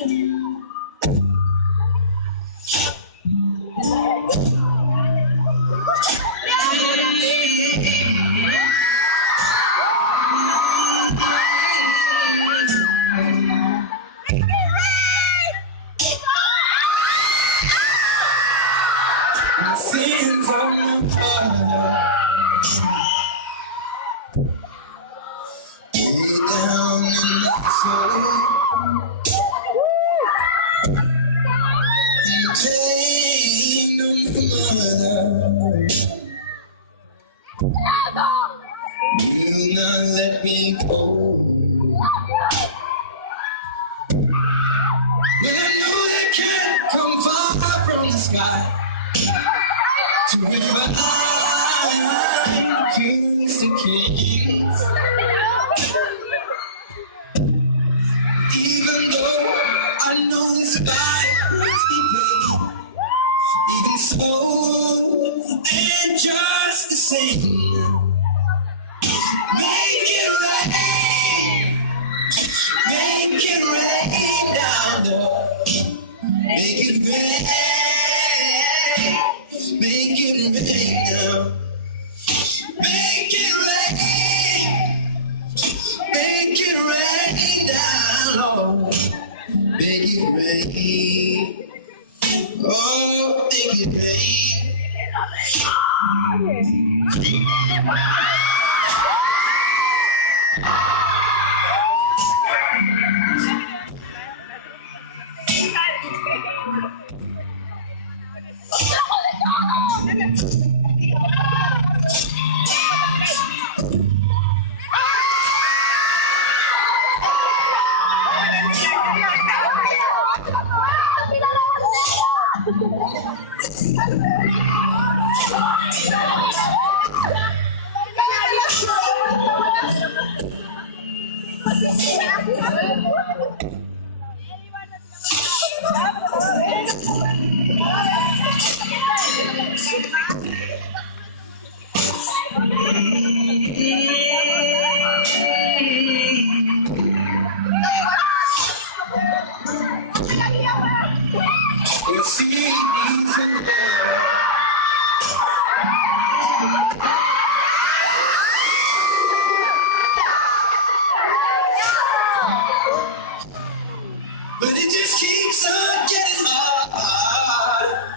Sins on my father, way down in my soul. And pain on my mother will not let me go. But I know they can't come far from the sky to revive kings to kings. Even though I know this fight must be paid, even so, and just the same, make it rain down, Lord. Make it rain down. Make it rain down, Lord. Make it rain. Oh, make it rain. We'll see these in there. But it just keeps on getting hard.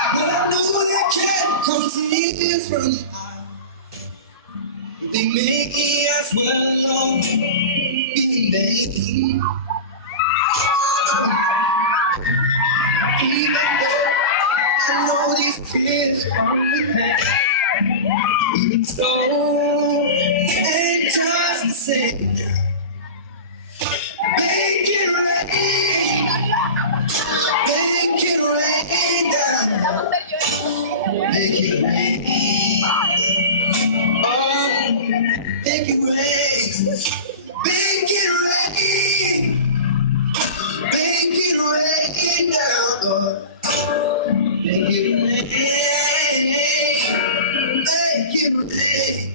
But I know they can't come tears from the eye. They make me as well be made. Even though I know these tears from the past, even so, ain't just the same. Make it rain down. Make it rain. Oh, make it rain. Make it rain. Make it rain down, Lord. Make it rain. Make it rain.